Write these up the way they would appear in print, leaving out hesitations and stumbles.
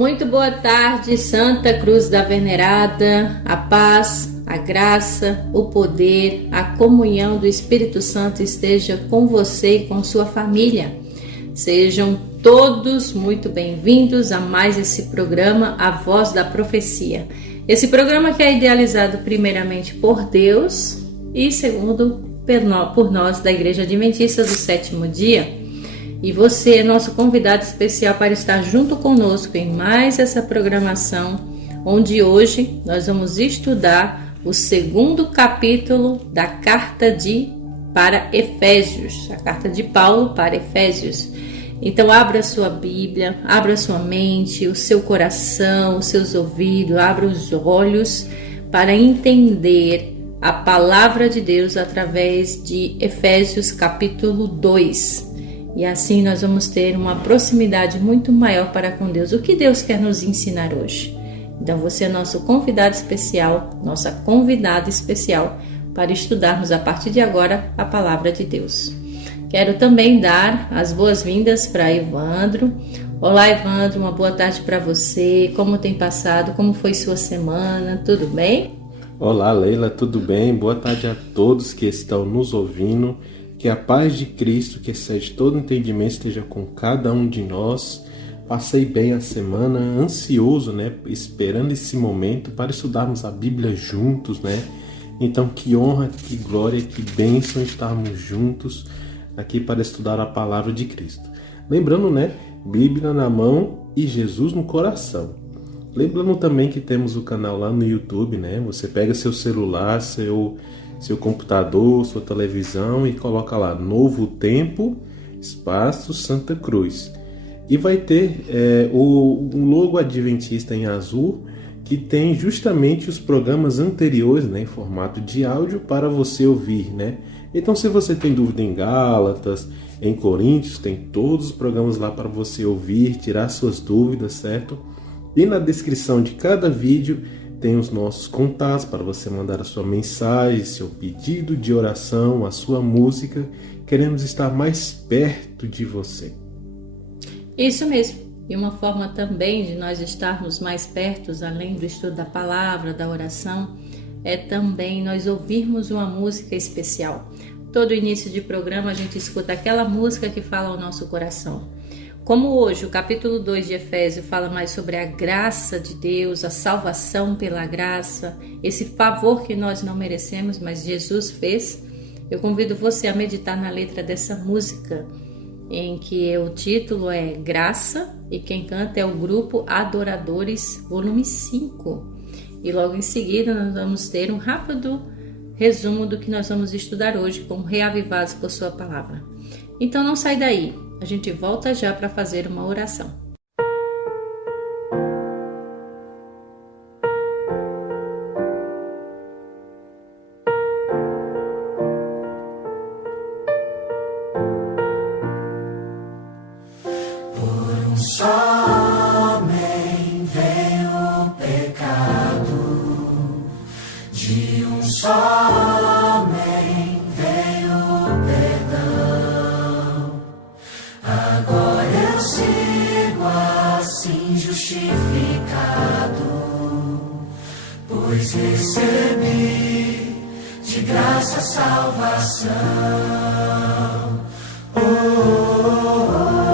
Muito boa tarde, Santa Cruz da Venerada, a paz, a graça, o poder, a comunhão do Espírito Santo esteja com você e com sua família. Sejam todos muito bem-vindos a mais esse programa, A Voz da Profecia. Esse programa que é idealizado primeiramente por Deus e segundo por nós da Igreja Adventista do Sétimo Dia. E você é nosso convidado especial para estar junto conosco em mais essa programação, onde hoje nós vamos estudar o segundo capítulo da carta para Efésios, a carta de Paulo para Efésios. Então abra sua Bíblia, abra sua mente, o seu coração, os seus ouvidos, abra os olhos para entender a palavra de Deus através de Efésios capítulo 2. E assim nós vamos ter uma proximidade muito maior para com Deus. O que Deus quer nos ensinar hoje? Então você é nosso convidado especial, nossa convidada especial para estudarmos a partir de agora a palavra de Deus. Quero também dar as boas-vindas para Evandro. Olá, Evandro, uma boa tarde para você. Como tem passado? Como foi sua semana? Tudo bem? Olá, Leila, tudo bem? Boa tarde a todos que estão nos ouvindo. Que a paz de Cristo, que excede todo entendimento, esteja com cada um de nós. Passei bem a semana, ansioso, esperando esse momento para estudarmos a Bíblia juntos, Então, que honra, que glória, que bênção estarmos juntos aqui para estudar a palavra de Cristo. Lembrando, Bíblia na mão e Jesus no coração. Lembrando também que temos o canal lá no YouTube, Você pega seu celular, seu computador, sua televisão e coloca lá Novo Tempo, espaço Santa Cruz. E vai ter um logo adventista em azul que tem justamente os programas anteriores, em formato de áudio para você ouvir, Então, se você tem dúvida em Gálatas, em Coríntios, tem todos os programas lá para você ouvir, tirar suas dúvidas, certo? E na descrição de cada vídeo tem os nossos contatos para você mandar a sua mensagem, seu pedido de oração, a sua música. Queremos estar mais perto de você. Isso mesmo. E uma forma também de nós estarmos mais perto, além do estudo da palavra, da oração, é também nós ouvirmos uma música especial. Todo início de programa a gente escuta aquela música que fala ao nosso coração. Como hoje o capítulo 2 de Efésios fala mais sobre a graça de Deus, a salvação pela graça, esse favor que nós não merecemos, mas Jesus fez, eu convido você a meditar na letra dessa música, em que o título é Graça e quem canta é o grupo Adoradores, volume 5. E logo em seguida nós vamos ter um rápido resumo do que nós vamos estudar hoje com Reavivados por Sua Palavra. Então não sai daí. A gente volta já para fazer uma oração. Por um só homem veio o pecado, de um só homem veio o perdão. Agora eu sigo assim justificado, pois recebi de graça a salvação. Oh, oh, oh.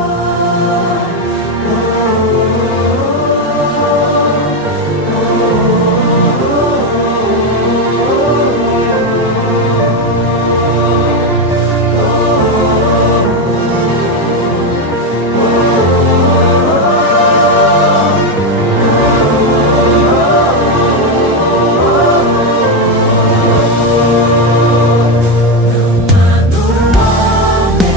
Não há no homem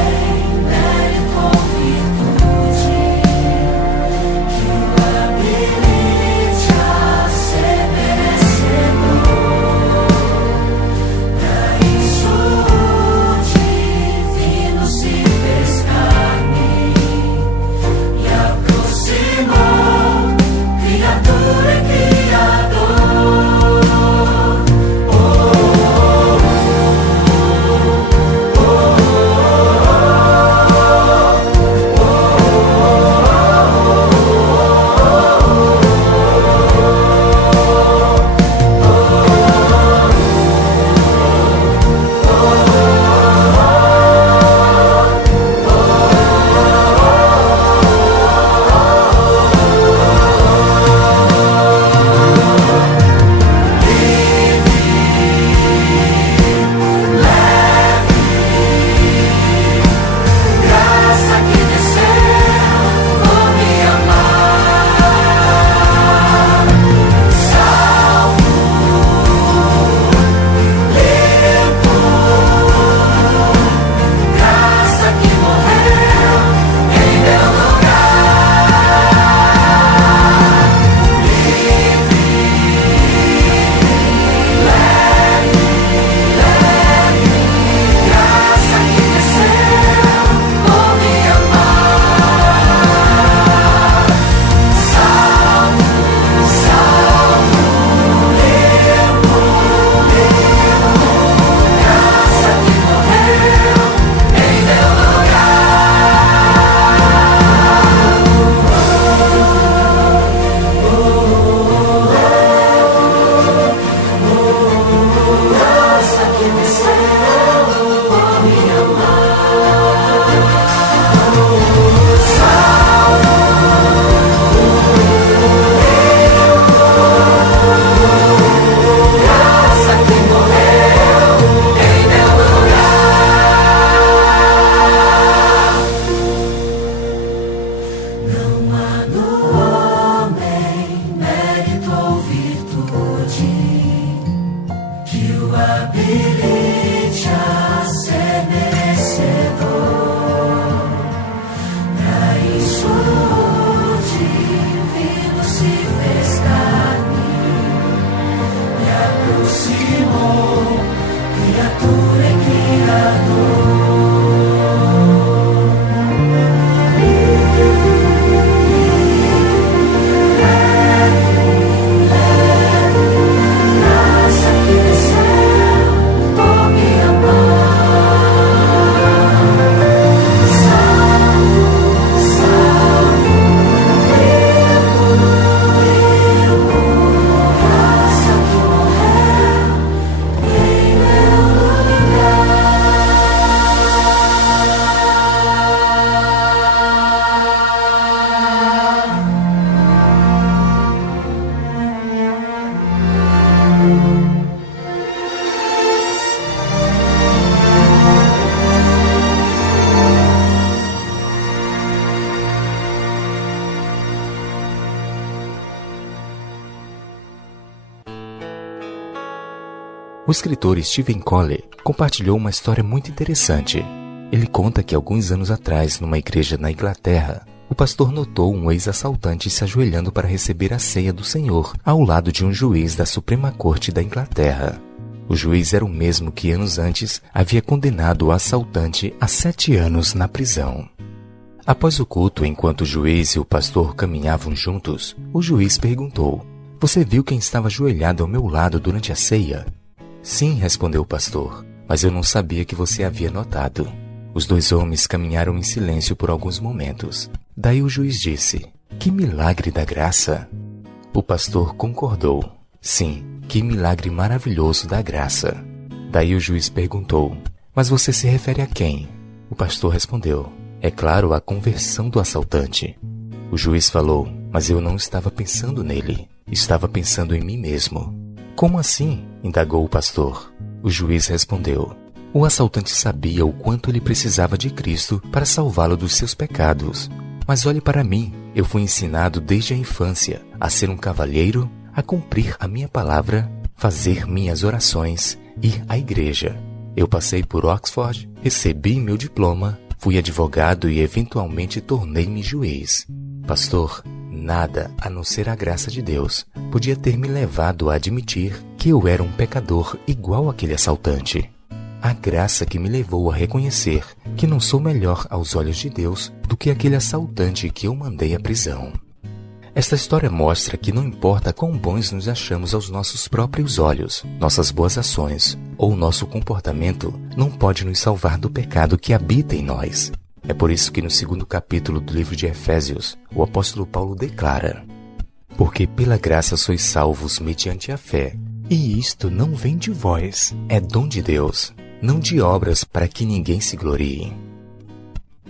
O escritor Stephen Cole compartilhou uma história muito interessante. Ele conta que alguns anos atrás, numa igreja na Inglaterra, o pastor notou um ex-assaltante se ajoelhando para receber a ceia do Senhor, ao lado de um juiz da Suprema Corte da Inglaterra. O juiz era o mesmo que anos antes havia condenado o assaltante a 7 anos na prisão. Após o culto, enquanto o juiz e o pastor caminhavam juntos, o juiz perguntou: "Você viu quem estava ajoelhado ao meu lado durante a ceia?" "Sim", respondeu o pastor, "mas eu não sabia que você havia notado." Os dois homens caminharam em silêncio por alguns momentos. Daí o juiz disse: "Que milagre da graça!" O pastor concordou: "Sim, que milagre maravilhoso da graça." Daí o juiz perguntou: "Mas você se refere a quem?" O pastor respondeu: "É claro, a conversão do assaltante." O juiz falou: "Mas eu não estava pensando nele, estava pensando em mim mesmo." "Como assim?" indagou o pastor. O juiz respondeu: "O assaltante sabia o quanto ele precisava de Cristo para salvá-lo dos seus pecados. Mas olhe para mim, eu fui ensinado desde a infância a ser um cavalheiro, a cumprir a minha palavra, fazer minhas orações, ir à igreja. Eu passei por Oxford, recebi meu diploma, fui advogado e eventualmente tornei-me juiz. Pastor, nada a não ser a graça de Deus podia ter me levado a admitir que eu era um pecador igual aquele assaltante. A graça que me levou a reconhecer que não sou melhor aos olhos de Deus do que aquele assaltante que eu mandei à prisão." Esta história mostra que não importa quão bons nos achamos aos nossos próprios olhos, nossas boas ações ou nosso comportamento não pode nos salvar do pecado que habita em nós. É por isso que no 2º capítulo do livro de Efésios, o apóstolo Paulo declara: "Porque pela graça sois salvos mediante a fé, e isto não vem de vós, é dom de Deus, não de obras para que ninguém se glorie."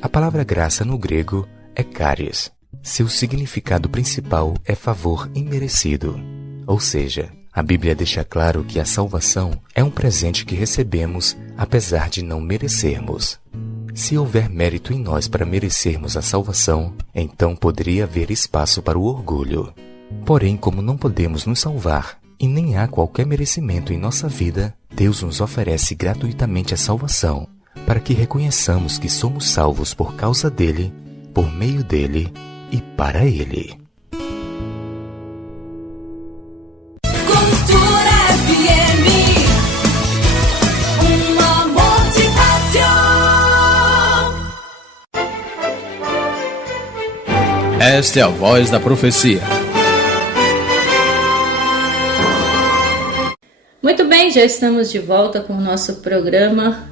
A palavra graça no grego é charis. Seu significado principal é favor imerecido. Ou seja, a Bíblia deixa claro que a salvação é um presente que recebemos apesar de não merecermos. Se houver mérito em nós para merecermos a salvação, então poderia haver espaço para o orgulho. Porém, como não podemos nos salvar e nem há qualquer merecimento em nossa vida, Deus nos oferece gratuitamente a salvação, para que reconheçamos que somos salvos por causa dele, por meio dele e para ele. Cultura FM, um amor de rádio. Esta é a voz da profecia. Muito bem, já estamos de volta com o nosso programa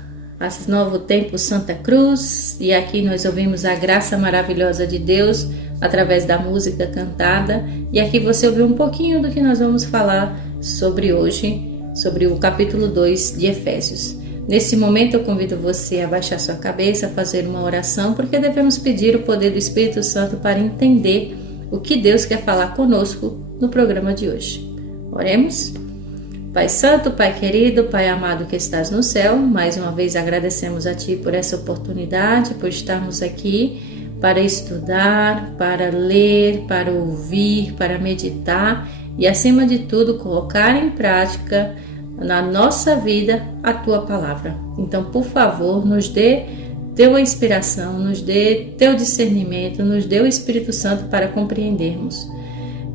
Novo Tempo Santa Cruz, e aqui nós ouvimos a graça maravilhosa de Deus através da música cantada, e aqui você ouviu um pouquinho do que nós vamos falar sobre hoje, sobre o capítulo 2 de Efésios. Nesse momento eu convido você a baixar sua cabeça, fazer uma oração, porque devemos pedir o poder do Espírito Santo para entender o que Deus quer falar conosco no programa de hoje. Oremos. Pai Santo, Pai querido, Pai amado que estás no céu, mais uma vez agradecemos a Ti por essa oportunidade, por estarmos aqui para estudar, para ler, para ouvir, para meditar e, acima de tudo, colocar em prática na nossa vida a Tua palavra. Então, por favor, nos dê Tua inspiração, nos dê Teu discernimento, nos dê o Espírito Santo para compreendermos.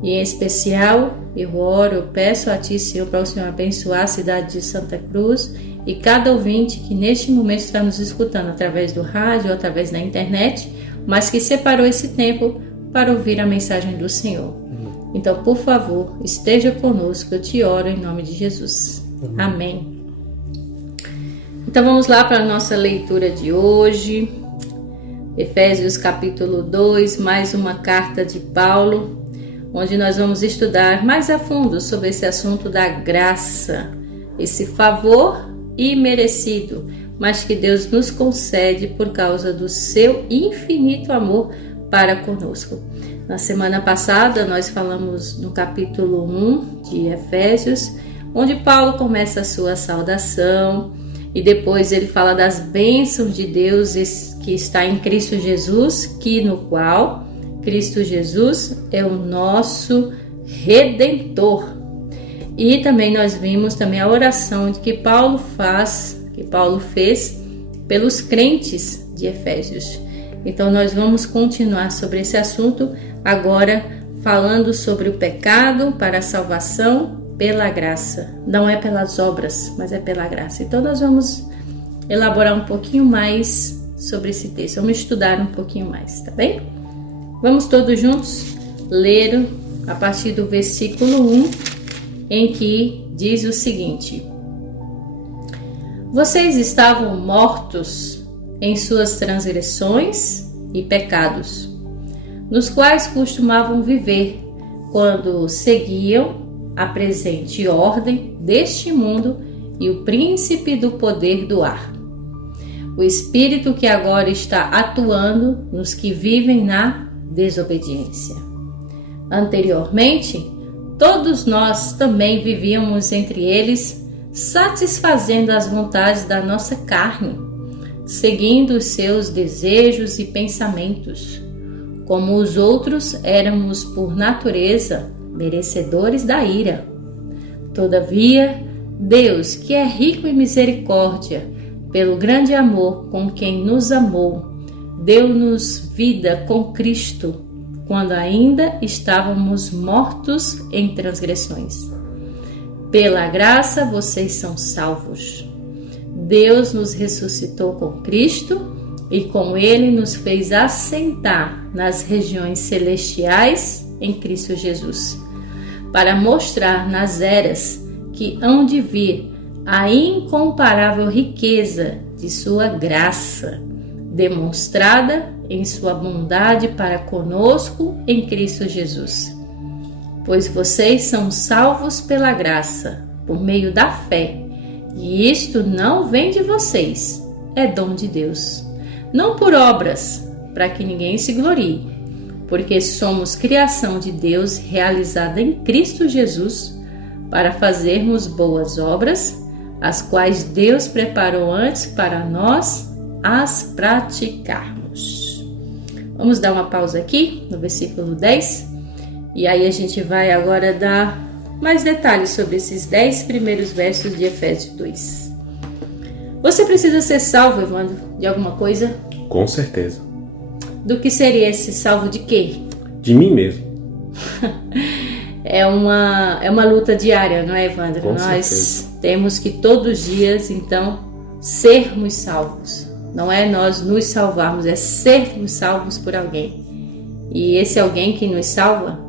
E em especial, eu oro, eu peço a Ti, Senhor, para o Senhor abençoar a cidade de Santa Cruz e cada ouvinte que neste momento está nos escutando através do rádio ou através da internet, mas que separou esse tempo para ouvir a mensagem do Senhor. Então, por favor, esteja conosco, eu te oro em nome de Jesus. Amém. Então vamos lá para a nossa leitura de hoje. Efésios capítulo 2, mais uma carta de Paulo, onde nós vamos estudar mais a fundo sobre esse assunto da graça, esse favor imerecido, mas que Deus nos concede por causa do seu infinito amor para conosco. Na semana passada nós falamos no capítulo 1 de Efésios, onde Paulo começa a sua saudação e depois ele fala das bênçãos de Deus que está em Cristo Jesus, no qual Cristo Jesus é o nosso Redentor. E também nós vimos também a oração que Paulo fez pelos crentes de Efésios. Então nós vamos continuar sobre esse assunto agora, falando sobre o pecado para a salvação pela graça. Não é pelas obras, mas é pela graça. Então nós vamos elaborar um pouquinho mais sobre esse texto. Vamos estudar um pouquinho mais, tá bem? Vamos todos juntos ler a partir do versículo 1, em que diz o seguinte: Vocês estavam mortos em suas transgressões e pecados, nos quais costumavam viver quando seguiam a presente ordem deste mundo e o príncipe do poder do ar, o espírito que agora está atuando nos que vivem na desobediência. Anteriormente, todos nós também vivíamos entre eles, satisfazendo as vontades da nossa carne, seguindo os seus desejos e pensamentos. Como os outros, éramos por natureza merecedores da ira. Todavia, Deus, que é rico em misericórdia, pelo grande amor com quem nos amou, deu-nos vida com Cristo, quando ainda estávamos mortos em transgressões. Pela graça vocês são salvos. Deus nos ressuscitou com Cristo e com Ele nos fez assentar nas regiões celestiais em Cristo Jesus, para mostrar nas eras que hão de vir a incomparável riqueza de sua graça, demonstrada em sua bondade para conosco em Cristo Jesus. Pois vocês são salvos pela graça, por meio da fé, e isto não vem de vocês, é dom de Deus, não por obras, para que ninguém se glorie, porque somos criação de Deus realizada em Cristo Jesus, para fazermos boas obras, as quais Deus preparou antes para nós as praticarmos. Vamos dar uma pausa aqui no versículo 10 e aí a gente vai agora dar mais detalhes sobre esses 10 primeiros versos de Efésios 2. Você precisa ser salvo, Evandro, de alguma coisa? Com certeza. Do que seria esse salvo de quê? De mim mesmo. É uma luta diária, não é, Evandro? Com Nós certeza. temos que todos os dias, então, sermos salvos. Não é nós nos salvarmos, é sermos salvos por alguém. E esse alguém que nos salva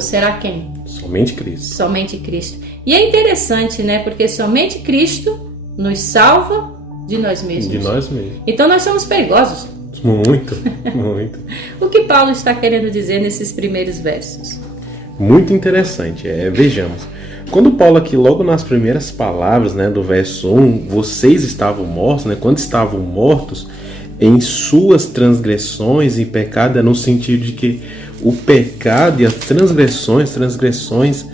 será quem? Somente Cristo. Somente Cristo. E é interessante, né? Porque somente Cristo nos salva de nós mesmos. De nós mesmos. Então nós somos perigosos. Muito, muito. O que Paulo está querendo dizer nesses primeiros versos? Muito interessante. Vejamos. Quando Paulo aqui, logo nas primeiras palavras, né, do verso 1, vocês estavam mortos, né, quando estavam mortos em suas transgressões e pecado, é no sentido de que o pecado e as transgressões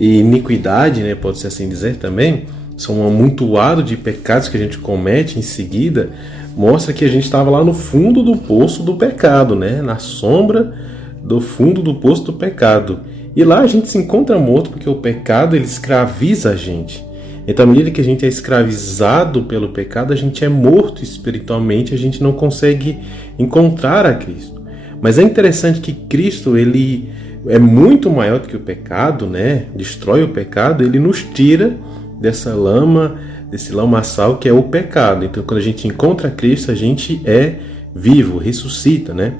e iniquidade, né, pode-se assim dizer também, são um amontoado de pecados que a gente comete em seguida, mostra que a gente estava lá no fundo do poço do pecado, né, na sombra do fundo do poço do pecado. E lá a gente se encontra morto porque o pecado ele escraviza a gente. Então, à medida que a gente é escravizado pelo pecado, a gente é morto espiritualmente, a gente não consegue encontrar a Cristo. Mas é interessante que Cristo ele é muito maior do que o pecado, né? Destrói o pecado, ele nos tira dessa lama, desse lamaçal que é o pecado. Então, quando a gente encontra Cristo, a gente é vivo, ressuscita, né?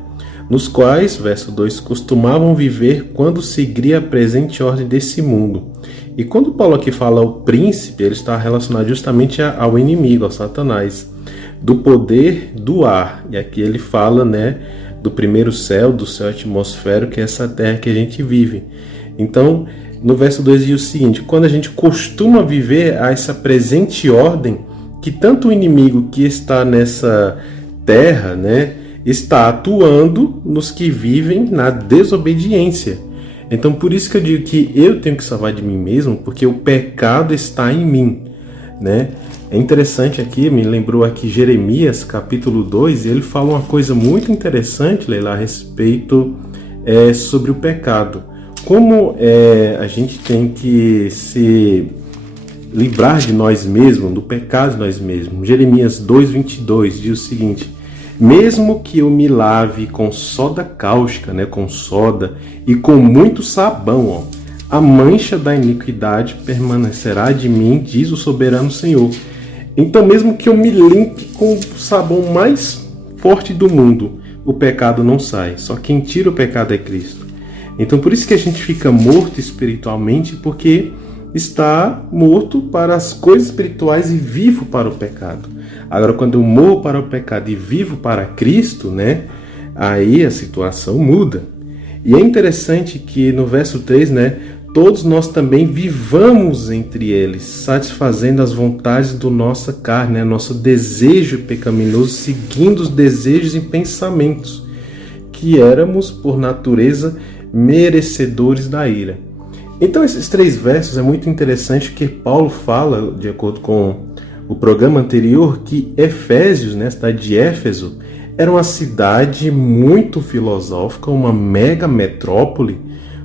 Nos quais, verso 2, costumavam viver quando seguia a presente ordem desse mundo. E quando Paulo aqui fala o príncipe, ele está relacionado justamente ao inimigo, ao Satanás, do poder do ar. E aqui ele fala, né, do primeiro céu, do céu atmosférico, que é essa terra que a gente vive. Então, no verso 2 diz o seguinte: quando a gente costuma viver a essa presente ordem, que tanto o inimigo que está nessa terra, né, está atuando nos que vivem na desobediência. Então, por isso que eu digo que eu tenho que salvar de mim mesmo, porque o pecado está em mim, né? É interessante aqui, me lembrou aqui Jeremias, capítulo 2, e ele fala uma coisa muito interessante, Leila, a respeito sobre o pecado. como a gente tem que se livrar de nós mesmos, do pecado de nós mesmos. Jeremias 2:22 diz o seguinte: mesmo que eu me lave com soda cáustica, com soda, e com muito sabão, a mancha da iniquidade permanecerá de mim, diz o soberano Senhor. Então, mesmo que eu me limpe com o sabão mais forte do mundo, o pecado não sai. Só quem tira o pecado é Cristo. Então, por isso que a gente fica morto espiritualmente, porque está morto para as coisas espirituais e vivo para o pecado. Agora, quando eu morro para o pecado e vivo para Cristo, aí a situação muda. E é interessante que no verso 3, todos nós também vivamos entre eles, satisfazendo as vontades da nossa carne, nosso desejo pecaminoso, seguindo os desejos e pensamentos, que éramos, por natureza, merecedores da ira. Então, esses 3 versos é muito interessante, porque Paulo fala, de acordo com o programa anterior, que Efésios, a cidade de Éfeso, era uma cidade muito filosófica, uma mega metrópole,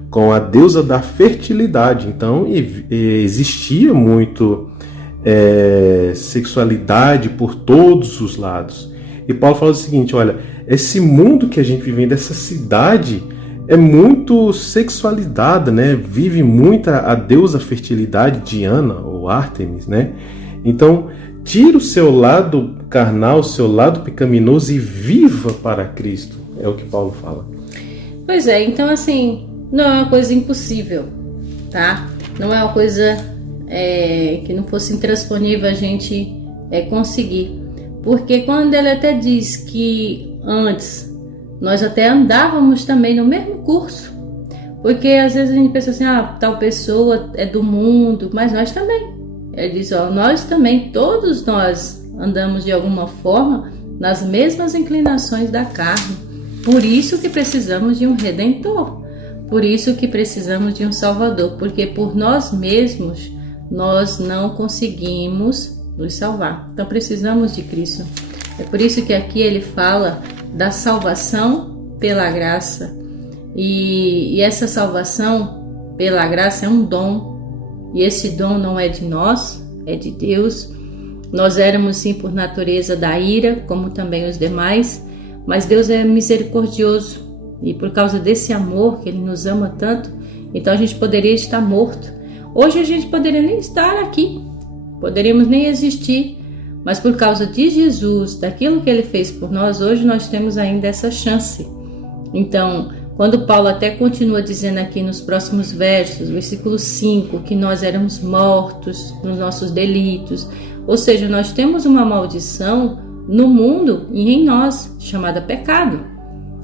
com a deusa da fertilidade. Então, existia muito sexualidade por todos os lados. E Paulo fala o seguinte: olha, esse mundo que a gente vive, dessa cidade, é muito sexualizada, vive muito a deusa fertilidade, Diana ou Ártemis, Então, tira o seu lado carnal, o seu lado pecaminoso e viva para Cristo. É o que Paulo fala. Pois é, então assim, não é uma coisa impossível, tá? Não é uma coisa que não fosse intransponível a gente conseguir. Porque quando ele até diz que antes nós até andávamos também no mesmo curso. Porque às vezes a gente pensa assim, tal pessoa é do mundo, mas nós também. Ele diz, nós também, todos nós andamos de alguma forma nas mesmas inclinações da carne. Por isso que precisamos de um Redentor. Por isso que precisamos de um Salvador. Porque por nós mesmos, nós não conseguimos nos salvar. Então precisamos de Cristo. É por isso que aqui ele fala da salvação pela graça. E essa salvação pela graça é um dom. E esse dom não é de nós, é de Deus. Nós éramos sim por natureza da ira, como também os demais, mas Deus é misericordioso. E por causa desse amor que Ele nos ama tanto, então a gente poderia estar morto. Hoje a gente poderia nem estar aqui, poderíamos nem existir, mas por causa de Jesus, daquilo que Ele fez por nós, hoje nós temos ainda essa chance. Então, quando Paulo até continua dizendo aqui nos próximos versos, versículo 5, que nós éramos mortos nos nossos delitos, ou seja, nós temos uma maldição no mundo e em nós, chamada pecado.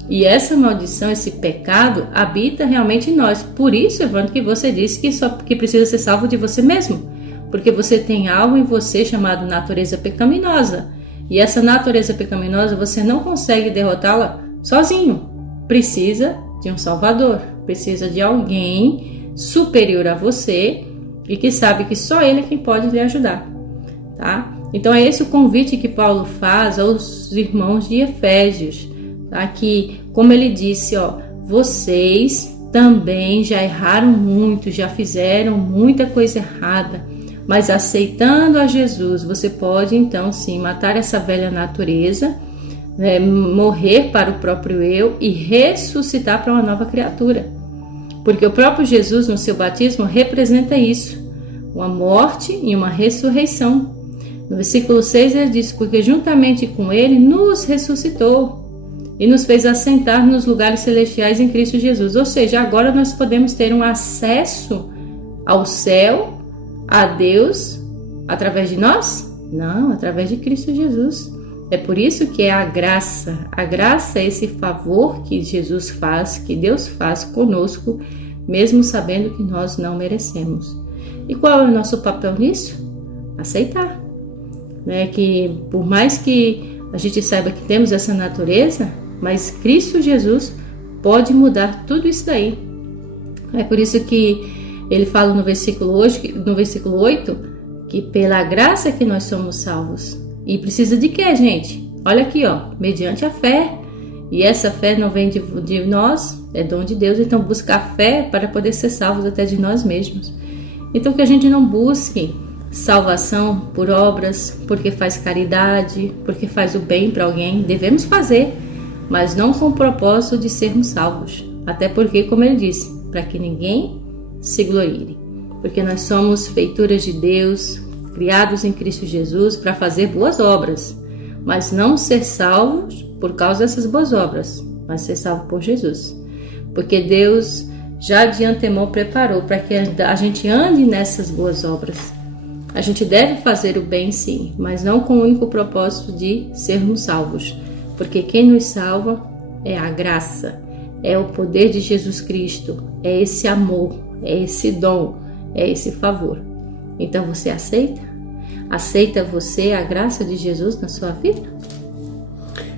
E essa maldição, esse pecado, habita realmente em nós. Por isso, Evandro, que você disse que precisa ser salvo de você mesmo, porque você tem algo em você chamado natureza pecaminosa. E essa natureza pecaminosa, você não consegue derrotá-la sozinho. Precisa de um Salvador, precisa de alguém superior a você e que sabe que só Ele é quem pode lhe ajudar, tá? Então é esse o convite que Paulo faz aos irmãos de Efésios, tá? Que, como ele disse, vocês também já erraram muito, já fizeram muita coisa errada, mas aceitando a Jesus, você pode então sim matar essa velha natureza, morrer para o próprio eu e ressuscitar para uma nova criatura. Porque o próprio Jesus no seu batismo representa isso, uma morte e uma ressurreição. No versículo 6 ele diz, porque juntamente com ele nos ressuscitou e nos fez assentar nos lugares celestiais em Cristo Jesus. Ou seja, agora nós podemos ter um acesso ao céu, a Deus, através de nós? Não, através de Cristo Jesus. É por isso que é a graça. A graça é esse favor que Jesus faz, que Deus faz conosco, mesmo sabendo que nós não merecemos. E qual é o nosso papel nisso? Aceitar. Que por mais que a gente saiba que temos essa natureza, mas Cristo Jesus pode mudar tudo isso daí. É por isso que ele fala no versículo 8, que pela graça que nós somos salvos. E precisa de quê, gente? Olha aqui, mediante a fé. E essa fé não vem de nós, é dom de Deus. Então buscar fé para poder ser salvos até de nós mesmos. Então que a gente não busque salvação por obras, porque faz caridade, porque faz o bem para alguém. Devemos fazer, mas não com o propósito de sermos salvos. Até porque, como ele disse, para que ninguém se glorie. Porque nós somos feituras de Deus, criados em Cristo Jesus para fazer boas obras, mas não ser salvos por causa dessas boas obras, mas ser salvo por Jesus. Porque Deus já de antemão preparou para que a gente ande nessas boas obras. A gente deve fazer o bem sim, mas não com o único propósito de sermos salvos. Porque quem nos salva é a graça, é o poder de Jesus Cristo, é esse amor, é esse dom, é esse favor. Então você aceita? Aceita você a graça de Jesus na sua vida?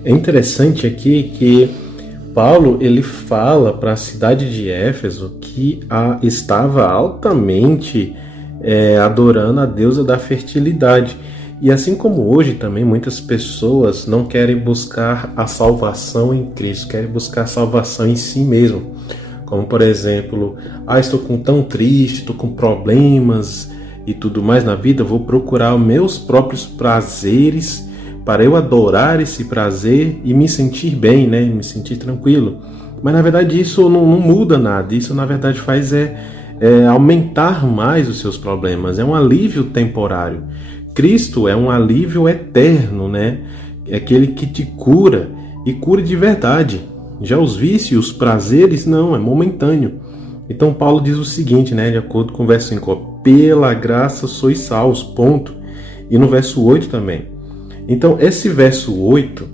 É interessante aqui que Paulo ele fala para a cidade de Éfeso que estava altamente adorando a deusa da fertilidade. E assim como hoje também muitas pessoas não querem buscar a salvação em Cristo, querem buscar a salvação em si mesmo. Como por exemplo, estou tão triste, estou com problemas e tudo mais na vida, vou procurar os meus próprios prazeres para eu adorar esse prazer e me sentir bem, né? Me sentir tranquilo. Mas na verdade isso não muda nada, isso na verdade faz aumentar mais os seus problemas, é um alívio temporário. Cristo é um alívio eterno, né? É aquele que te cura e cura de verdade. Já os vícios, os prazeres, não, é momentâneo. Então Paulo diz o seguinte, né? De acordo com o verso 5, pela graça sois salvos, ponto. E no verso 8 também. Então esse verso 8,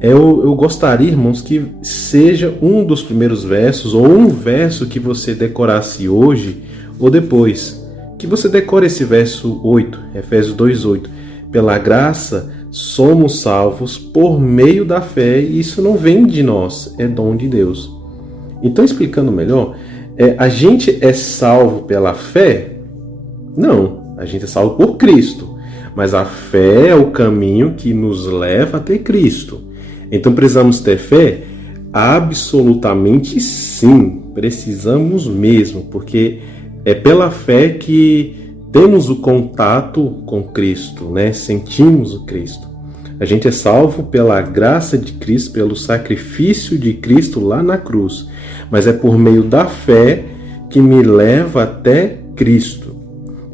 eu gostaria, irmãos, que seja um dos primeiros versos, ou um verso que você decorasse hoje ou depois. Que você decore esse verso 8, Efésios 2:8. Pela graça somos salvos por meio da fé, e isso não vem de nós, é dom de Deus. Então, explicando melhor, a gente é salvo pela fé? Não, a gente é salvo por Cristo. Mas a fé é o caminho que nos leva até Cristo. Então precisamos ter fé? Absolutamente sim, precisamos mesmo, porque é pela fé que temos o contato com Cristo, né? Sentimos o Cristo. A gente é salvo pela graça de Cristo, pelo sacrifício de Cristo lá na cruz. Mas é por meio da fé que me leva até Cristo.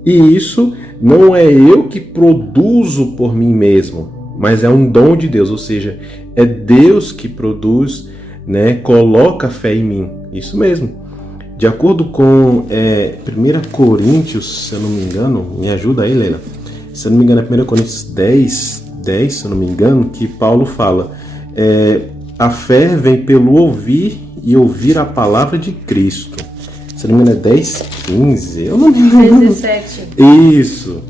E isso não é eu que produzo por mim mesmo, mas é um dom de Deus, ou seja, é Deus que produz, né? Coloca fé em mim. Isso mesmo. De acordo com 1 Coríntios, se eu não me engano, me ajuda aí, Leila. Se eu não me engano, é 1 Coríntios 10, se eu não me engano, que Paulo fala, a fé vem pelo ouvir e ouvir a palavra de Cristo. Se eu não me engano, é 10, 15, eu não me lembro. 17. Isso.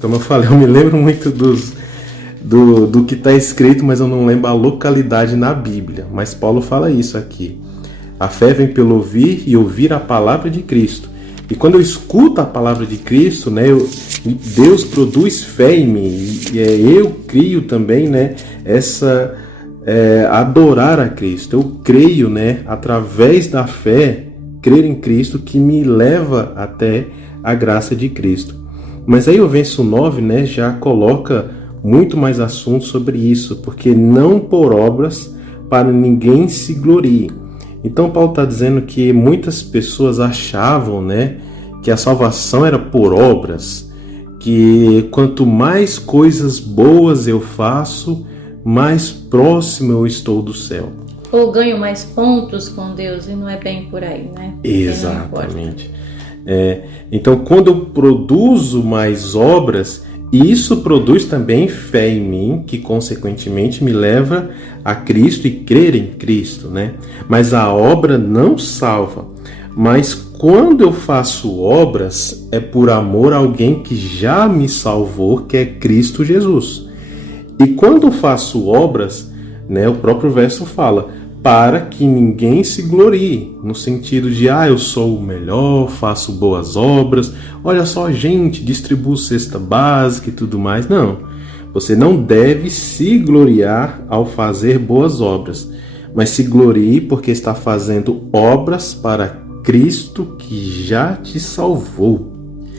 Como eu falei, eu me lembro muito do que está escrito, mas eu não lembro a localidade na Bíblia. Mas Paulo fala isso aqui. A fé vem pelo ouvir e ouvir a palavra de Cristo. E quando eu escuto a palavra de Cristo, né, Deus produz fé em mim. E eu crio também, né, adorar a Cristo. Eu creio, né, através da fé, crer em Cristo, que me leva até a graça de Cristo. Mas aí o verso 9, né, já coloca muito mais assunto sobre isso, porque não por obras para ninguém se glorie. Então Paulo está dizendo que muitas pessoas achavam, né, que a salvação era por obras, que quanto mais coisas boas eu faço, mais próximo eu estou do céu. Ou ganho mais pontos com Deus, e não é bem por aí, né? Exatamente. Então, quando eu produzo mais obras, isso produz também fé em mim, que consequentemente me leva a Cristo e crer em Cristo, né? Mas a obra não salva. Mas quando eu faço obras, é por amor a alguém que já me salvou, que é Cristo Jesus. E quando eu faço obras, né, o próprio verso fala, para que ninguém se glorie, no sentido de, eu sou o melhor, faço boas obras, olha só, gente, distribuo cesta básica e tudo mais. Não, você não deve se gloriar ao fazer boas obras, mas se glorie porque está fazendo obras para Cristo que já te salvou.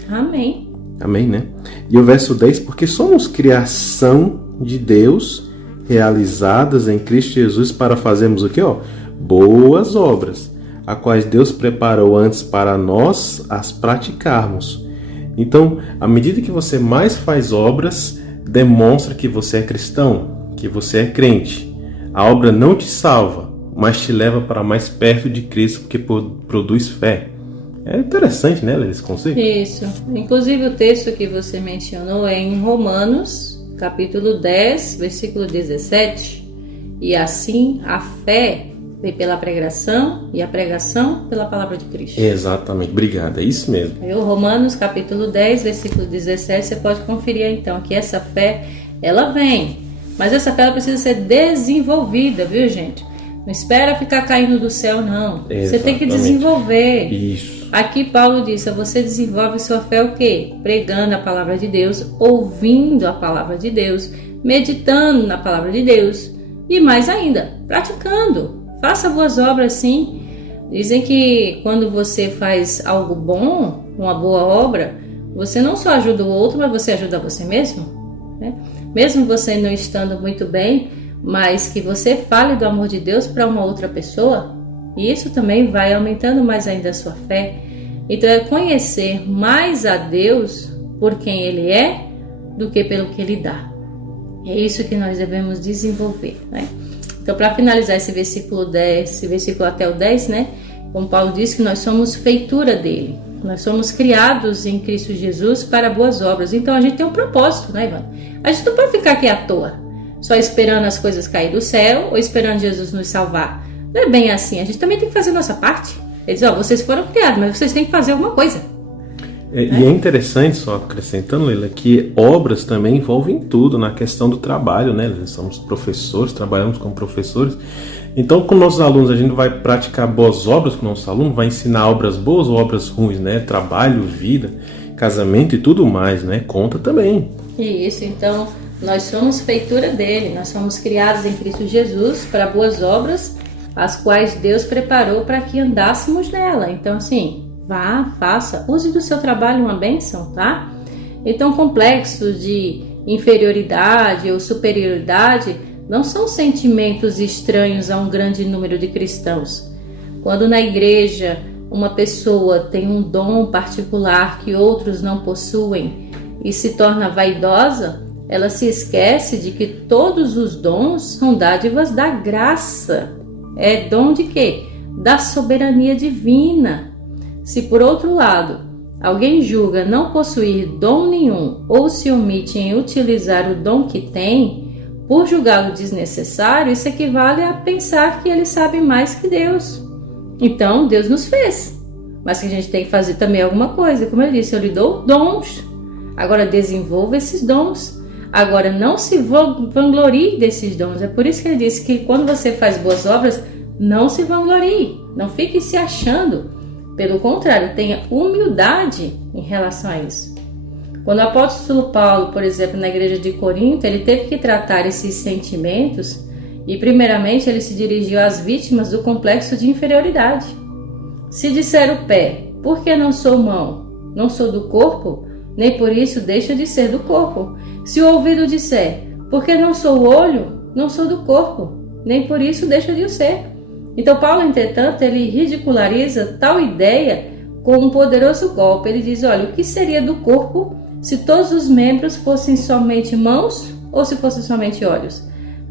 Amém. Amém, né? E o verso 10, porque somos criação de Deus, realizadas em Cristo Jesus para fazermos o quê? Boas obras, a quais Deus preparou antes para nós as praticarmos. Então, à medida que você mais faz obras, demonstra que você é cristão, que você é crente. A obra não te salva, mas te leva para mais perto de Cristo, porque produz fé. É interessante, né, esse conceito? Isso. Inclusive o texto que você mencionou é em Romanos, capítulo 10, versículo 17. E assim a fé vem pela pregação e a pregação pela palavra de Cristo. Exatamente. Obrigado. É isso mesmo. Aí, o Romanos, capítulo 10, versículo 17, você pode conferir então que essa fé, ela vem. Mas essa fé ela precisa ser desenvolvida, viu, gente? Não espera ficar caindo do céu, não. Exatamente. Você tem que desenvolver. Isso. Aqui Paulo disse, você desenvolve sua fé o quê? Pregando a palavra de Deus, ouvindo a palavra de Deus, meditando na palavra de Deus e mais ainda, praticando. Faça boas obras sim. Dizem que quando você faz algo bom, uma boa obra, você não só ajuda o outro, mas você ajuda você mesmo, né? Mesmo você não estando muito bem, mas que você fale do amor de Deus para uma outra pessoa, e isso também vai aumentando mais ainda a sua fé. Então é conhecer mais a Deus por quem Ele é do que pelo que Ele dá. É isso que nós devemos desenvolver, né? Então, para finalizar esse versículo 10, esse versículo até o 10, né? Como Paulo diz que nós somos feitura dele. Nós somos criados em Cristo Jesus para boas obras. Então a gente tem um propósito, né, Ivan? A gente não pode ficar aqui à toa, só esperando as coisas cair do céu ou esperando Jesus nos salvar. Não é bem assim. A gente também tem que fazer a nossa parte. Ele diz, vocês foram criados, mas vocês têm que fazer alguma coisa. E é interessante, só acrescentando, Leila, que obras também envolvem tudo na questão do trabalho, né? Nós somos professores, trabalhamos como professores. Então, com nossos alunos, a gente vai praticar boas obras com nossos alunos, vai ensinar obras boas ou obras ruins, né? Trabalho, vida, casamento e tudo mais, né? Conta também. Isso, então, nós somos feitura dele, nós somos criados em Cristo Jesus para boas obras, as quais Deus preparou para que andássemos nela. Então, assim, vá, faça, use do seu trabalho uma bênção, tá? Então, complexos de inferioridade ou superioridade não são sentimentos estranhos a um grande número de cristãos. Quando na igreja uma pessoa tem um dom particular que outros não possuem e se torna vaidosa, ela se esquece de que todos os dons são dádivas da graça. É dom de quê? Da soberania divina. Se por outro lado, alguém julga não possuir dom nenhum ou se omite em utilizar o dom que tem, por julgá-lo desnecessário, isso equivale a pensar que ele sabe mais que Deus. Então, Deus nos fez, mas que a gente tem que fazer também alguma coisa. Como eu disse, eu lhe dou dons. Agora, desenvolva esses dons. Agora, não se vanglorie desses dons. É por isso que ele disse que quando você faz boas obras, não se vanglorie. Não fique se achando. Pelo contrário, tenha humildade em relação a isso. Quando o apóstolo Paulo, por exemplo, na igreja de Corinto, ele teve que tratar esses sentimentos e, primeiramente, ele se dirigiu às vítimas do complexo de inferioridade. Se disser o pé, por que não sou mão? Não sou do corpo? Nem por isso deixa de ser do corpo. Se o ouvido disser, por que não sou o olho? Não sou do corpo. Nem por isso deixa de o ser. Então, Paulo, entretanto, ele ridiculariza tal ideia com um poderoso golpe. Ele diz, olha, o que seria do corpo se todos os membros fossem somente mãos ou se fossem somente olhos?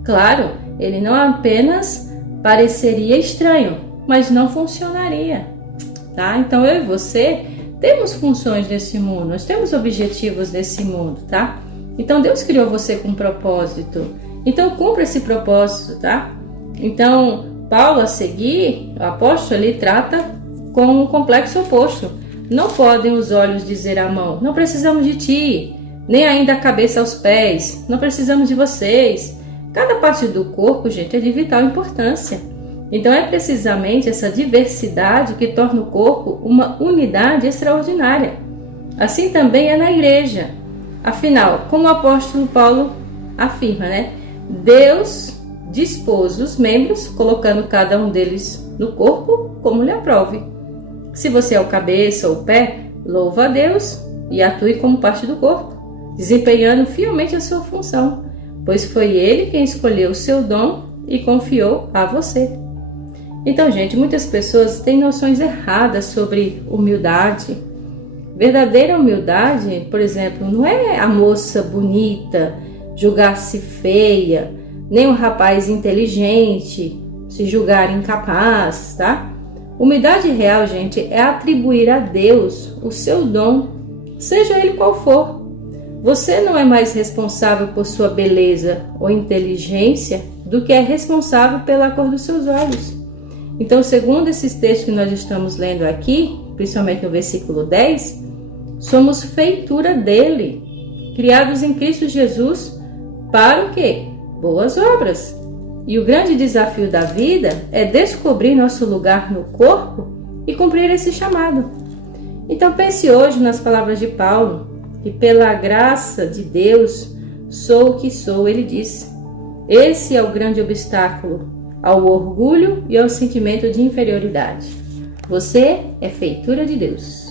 Claro, ele não apenas pareceria estranho, mas não funcionaria, tá? Então, eu e você temos funções nesse mundo, nós temos objetivos nesse mundo, tá? Então, Deus criou você com um propósito. Então, cumpra esse propósito, tá? Então, Paulo, a seguir, o apóstolo, ele trata com um complexo oposto. Não podem os olhos dizer à mão, não precisamos de ti, nem ainda a cabeça aos pés, não precisamos de vocês. Cada parte do corpo, gente, é de vital importância. Então é precisamente essa diversidade que torna o corpo uma unidade extraordinária. Assim também é na igreja. Afinal, como o apóstolo Paulo afirma, né? Deus dispôs os membros, colocando cada um deles no corpo como lhe aprove. Se você é o cabeça ou o pé, louva a Deus e atue como parte do corpo, desempenhando fielmente a sua função, pois foi Ele quem escolheu o seu dom e confiou a você. Então, gente, muitas pessoas têm noções erradas sobre humildade. Verdadeira humildade, por exemplo, não é a moça bonita julgar-se feia, nem o rapaz inteligente se julgar incapaz, tá? Humildade real, gente, é atribuir a Deus o seu dom, seja ele qual for. Você não é mais responsável por sua beleza ou inteligência do que é responsável pela cor dos seus olhos. Então, segundo esses textos que nós estamos lendo aqui, principalmente no versículo 10, somos feitura dele, criados em Cristo Jesus para o quê? Boas obras. E o grande desafio da vida é descobrir nosso lugar no corpo e cumprir esse chamado. Então pense hoje nas palavras de Paulo, que pela graça de Deus sou o que sou, ele disse. Esse é o grande obstáculo ao orgulho e ao sentimento de inferioridade. Você é feitura de Deus.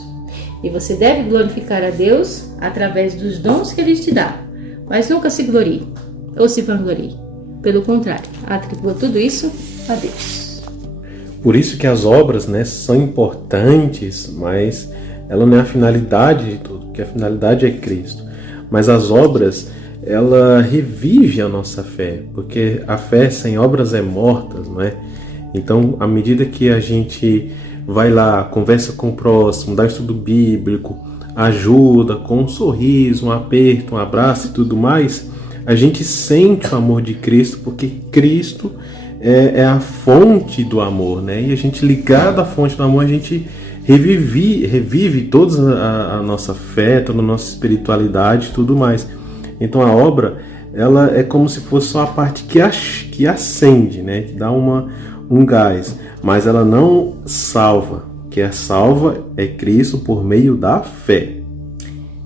E você deve glorificar a Deus através dos dons que Ele te dá. Mas nunca se glorie ou se vanglorie. Pelo contrário, atribua tudo isso a Deus. Por isso que as obras, são importantes, mas ela não é a finalidade de tudo, porque a finalidade é Cristo. Mas as obras, ela revive a nossa fé, porque a fé sem obras é morta, não é? Então, à medida que a gente vai lá, conversa com o próximo, dá estudo bíblico, ajuda com um sorriso, um aperto, um abraço e tudo mais, a gente sente o amor de Cristo, porque Cristo é a fonte do amor, né? E a gente ligado à fonte do amor, a gente revive toda a nossa fé, toda a nossa espiritualidade e tudo mais. Então a obra, ela é como se fosse só a parte que acende, né? Que dá um gás, mas ela não salva. Que é salva é Cristo por meio da fé.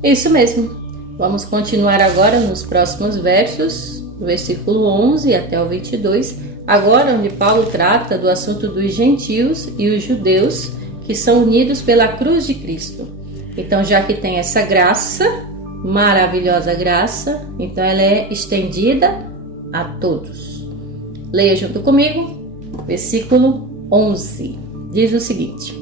Isso mesmo. Vamos continuar agora nos próximos versos, do versículo 11 até o 22, agora onde Paulo trata do assunto dos gentios e os judeus que são unidos pela cruz de Cristo. Então, já que tem essa graça, maravilhosa graça, então ela é estendida a todos. Leia junto comigo, versículo 11, diz o seguinte: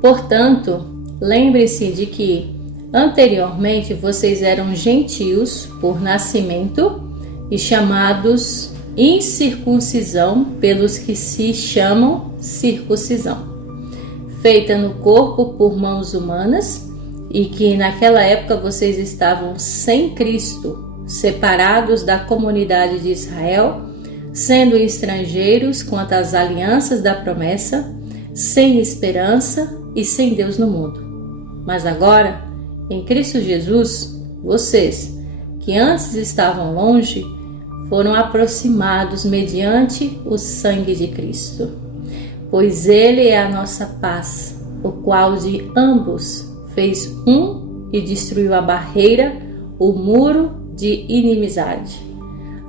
Portanto, lembre-se de que anteriormente vocês eram gentios por nascimento e chamados incircuncisão pelos que se chamam circuncisão, feita no corpo por mãos humanas, e que naquela época vocês estavam sem Cristo, separados da comunidade de Israel, sendo estrangeiros quanto às alianças da promessa, sem esperança e sem Deus no mundo. Mas agora, em Cristo Jesus, vocês, que antes estavam longe, foram aproximados mediante o sangue de Cristo. Pois Ele é a nossa paz, o qual de ambos fez um e destruiu a barreira, o muro de inimizade,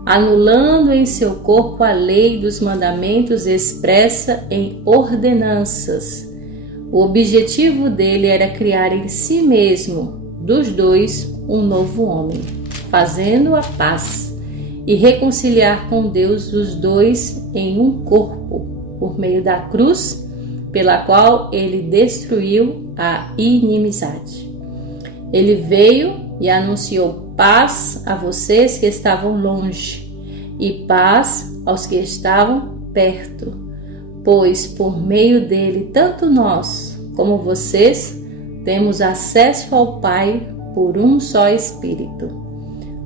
anulando em seu corpo a lei dos mandamentos expressa em ordenanças. O objetivo dele era criar em si mesmo, dos dois, um novo homem, fazendo a paz e reconciliar com Deus os dois em um corpo, por meio da cruz, pela qual ele destruiu a inimizade. Ele veio e anunciou paz a vocês que estavam longe e paz aos que estavam perto, pois por meio dele tanto nós como vocês temos acesso ao Pai por um só Espírito.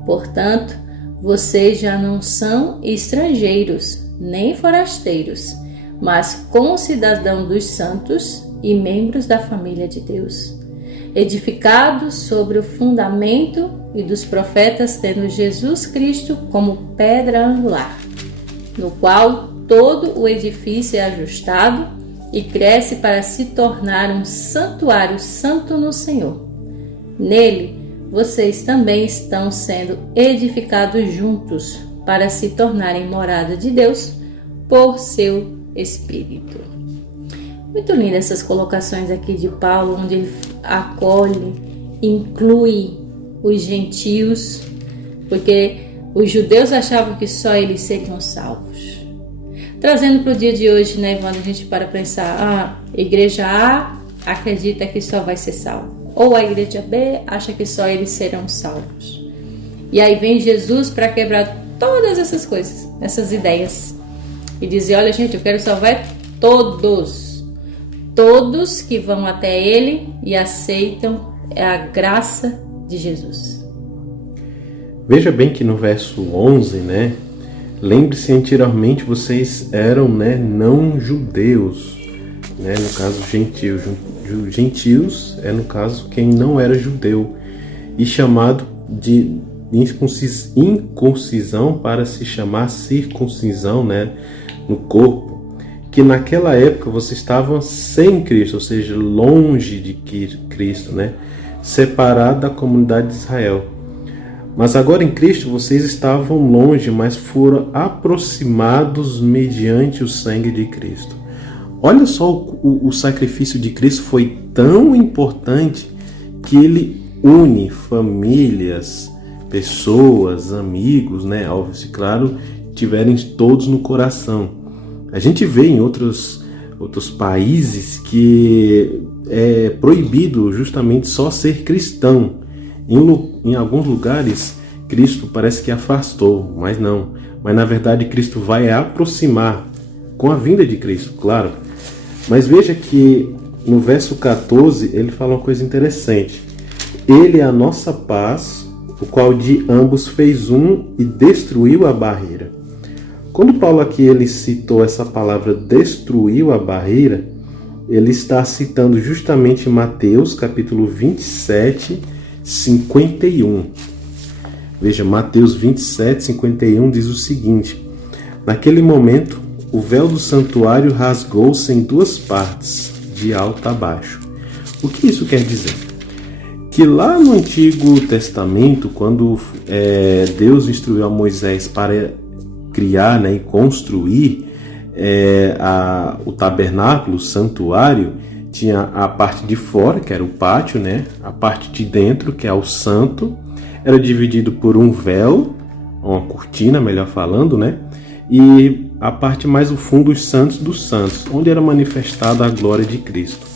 Portanto, vocês já não são estrangeiros nem forasteiros, mas concidadãos dos santos e membros da família de Deus, edificados sobre o fundamento e dos profetas, tendo Jesus Cristo como pedra angular, no qual todo o edifício é ajustado e cresce para se tornar um santuário santo no Senhor. Nele, vocês também estão sendo edificados juntos para se tornarem morada de Deus por seu Espírito. Muito lindas essas colocações aqui de Paulo, onde ele acolhe, inclui os gentios, porque os judeus achavam que só eles seriam salvos. Trazendo para o dia de hoje, né, Ivana, a gente para pensar, a igreja A acredita que só vai ser salvo, ou a igreja B acha que só eles serão salvos. E aí vem Jesus para quebrar todas essas coisas, essas ideias, e dizer, olha gente, eu quero salvar todos que vão até Ele e aceitam a graça de Jesus. Veja bem que no verso 11, né? Lembre-se, anteriormente vocês eram, né, não judeus, né? No caso, gentios. Gentios é, no caso, quem não era judeu. E chamado de incircuncisão para se chamar circuncisão, né, no corpo. Que naquela época você estava sem Cristo, ou seja, longe de Cristo, né? Separado da comunidade de Israel. Mas agora em Cristo vocês estavam longe, mas foram aproximados mediante o sangue de Cristo. Olha só, o sacrifício de Cristo foi tão importante que ele une famílias, pessoas, amigos, né? Óbvio, claro, tiverem todos no coração. A gente vê em outros países que é proibido justamente só ser cristão. Em alguns lugares, Cristo parece que afastou, mas não. Mas na verdade, Cristo vai aproximar com a vinda de Cristo, claro. Mas veja que no verso 14, ele fala uma coisa interessante. Ele é a nossa paz, o qual de ambos fez um e destruiu a barreira. Quando Paulo aqui ele citou essa palavra destruiu a barreira, ele está citando justamente Mateus capítulo 27, 51. Veja, Mateus 27, 51 diz o seguinte: naquele momento, o véu do santuário rasgou-se em duas partes, de alto a baixo. O que isso quer dizer? Que lá no Antigo Testamento, quando Deus instruiu a Moisés para criar, né, e construir o tabernáculo, o santuário, tinha a parte de fora, que era o pátio, né, a parte de dentro, que é o santo, era dividido por um véu, uma cortina, melhor falando, né, e a parte mais o fundo, os santos dos santos, onde era manifestada a glória de Cristo,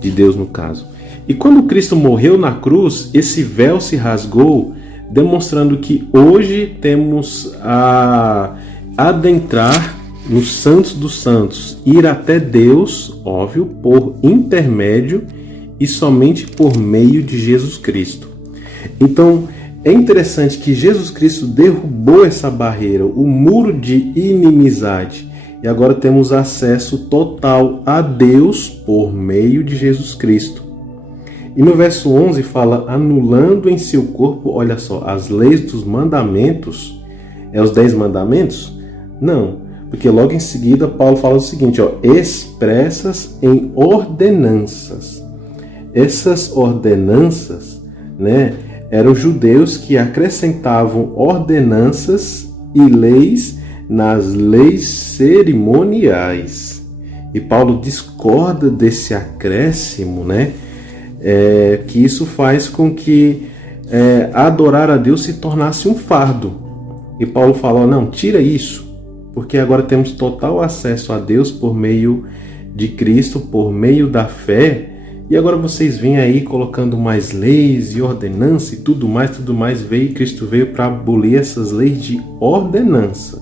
de Deus no caso. E quando Cristo morreu na cruz, esse véu se rasgou, demonstrando que hoje temos a adentrar nos santos dos santos, ir até Deus, óbvio, por intermédio e somente por meio de Jesus Cristo. Então, é interessante que Jesus Cristo derrubou essa barreira, o muro de inimizade, e agora temos acesso total a Deus por meio de Jesus Cristo. E no verso 11 fala, anulando em seu corpo, olha só, as leis dos mandamentos. É os 10 mandamentos? Não, porque logo em seguida Paulo fala o seguinte, ó, expressas em ordenanças. Essas ordenanças, né, eram judeus que acrescentavam ordenanças e leis nas leis cerimoniais. E Paulo discorda desse acréscimo, né? Que isso faz com que adorar a Deus se tornasse um fardo. E Paulo fala, não, tira isso, porque agora temos total acesso a Deus por meio de Cristo, por meio da fé. E agora vocês vêm aí colocando mais leis e ordenança e tudo mais, Cristo veio para abolir essas leis de ordenança,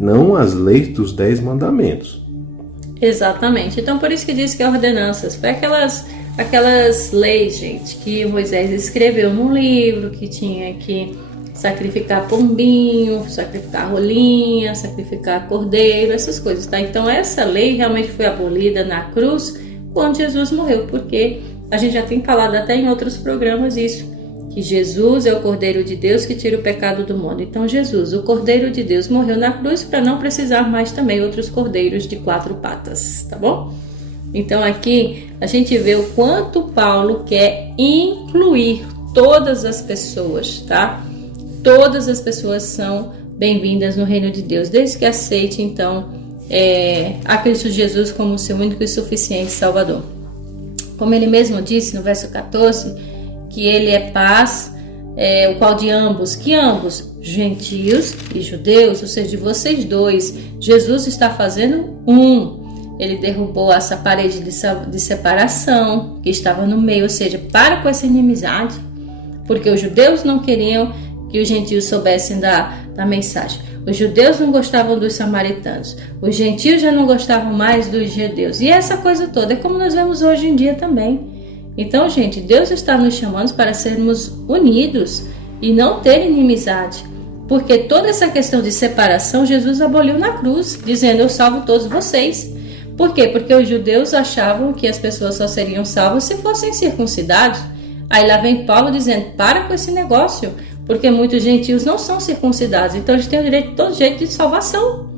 não as leis dos 10 mandamentos. Exatamente, então por isso que diz que é ordenanças, foi aquelas leis, gente, que Moisés escreveu num livro, que tinha que sacrificar pombinho, sacrificar rolinha, sacrificar cordeiro, essas coisas, tá? Então essa lei realmente foi abolida na cruz quando Jesus morreu, porque a gente já tem falado até em outros programas isso, que Jesus é o Cordeiro de Deus que tira o pecado do mundo. Então Jesus, o Cordeiro de Deus, morreu na cruz para não precisar mais também outros cordeiros de 4 patas, tá bom? Então aqui a gente vê o quanto Paulo quer incluir todas as pessoas, tá? Todas as pessoas são bem-vindas no reino de Deus, desde que aceite então a Cristo Jesus como seu único e suficiente Salvador. Como ele mesmo disse no verso 14, que ele é paz, o qual de ambos, que ambos, gentios e judeus, ou seja, de vocês dois, Jesus está fazendo um. Ele derrubou essa parede de separação que estava no meio, ou seja, para com essa inimizade, porque os judeus não queriam que os gentios soubessem da mensagem. Os judeus não gostavam dos samaritanos, os gentios já não gostavam mais dos judeus. E essa coisa toda é como nós vemos hoje em dia também. Então, gente, Deus está nos chamando para sermos unidos e não ter inimizade. Porque toda essa questão de separação, Jesus aboliu na cruz, dizendo: eu salvo todos vocês. Por quê? Porque os judeus achavam que as pessoas só seriam salvas se fossem circuncidados. Aí lá vem Paulo dizendo: para com esse negócio, porque muitos gentios não são circuncidados, então eles têm o direito de todo jeito de salvação.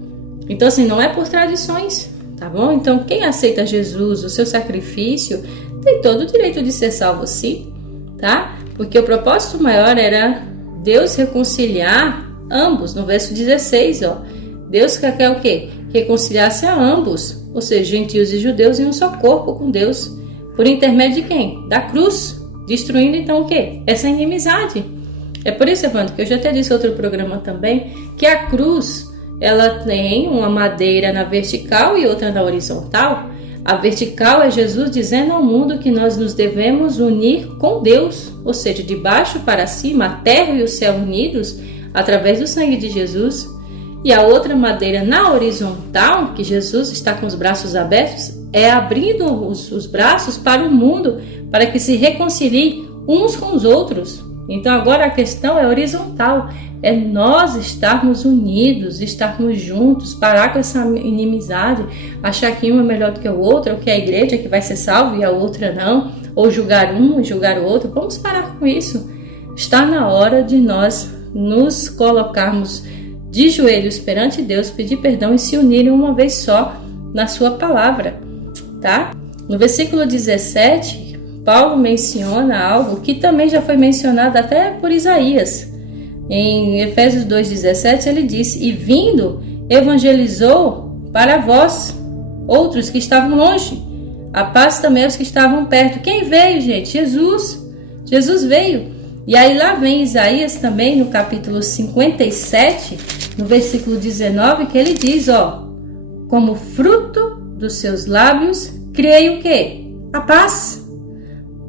Então, assim, não é por tradições, tá bom? Então, quem aceita Jesus, o seu sacrifício, tem todo o direito de ser salvo, sim, tá? Porque o propósito maior era Deus reconciliar ambos. No verso 16, ó, Deus quer o quê? Reconciliar-se a ambos, ou seja, gentios e judeus em um só corpo com Deus, por intermédio de quem? Da cruz, destruindo então o quê? Essa inimizade. É por isso, Evandro, que eu já até disse em outro programa também, que a cruz, ela tem uma madeira na vertical e outra na horizontal. A vertical é Jesus dizendo ao mundo que nós nos devemos unir com Deus, ou seja, de baixo para cima, a terra e o céu unidos, através do sangue de Jesus. E a outra madeira na horizontal, que Jesus está com os braços abertos, é abrindo os braços para o mundo, para que se reconciliem uns com os outros. Então agora a questão é horizontal, é nós estarmos unidos, estarmos juntos, parar com essa inimizade, achar que um é melhor do que o outro, ou que a igreja que vai ser salva e a outra não, ou julgar um e julgar o outro. Vamos parar com isso. Está na hora de nós nos colocarmos de joelhos perante Deus, pedir perdão e se unirem uma vez só na sua palavra, tá? No versículo 17, Paulo menciona algo que também já foi mencionado até por Isaías. Em Efésios 2,17 ele disse: e vindo, evangelizou para vós, outros que estavam longe, a paz também aos que estavam perto. Quem veio, gente? Jesus. Jesus veio. E aí lá vem Isaías também no capítulo 57, no versículo 19, que ele diz, ó: como fruto dos seus lábios, criei o quê? A paz.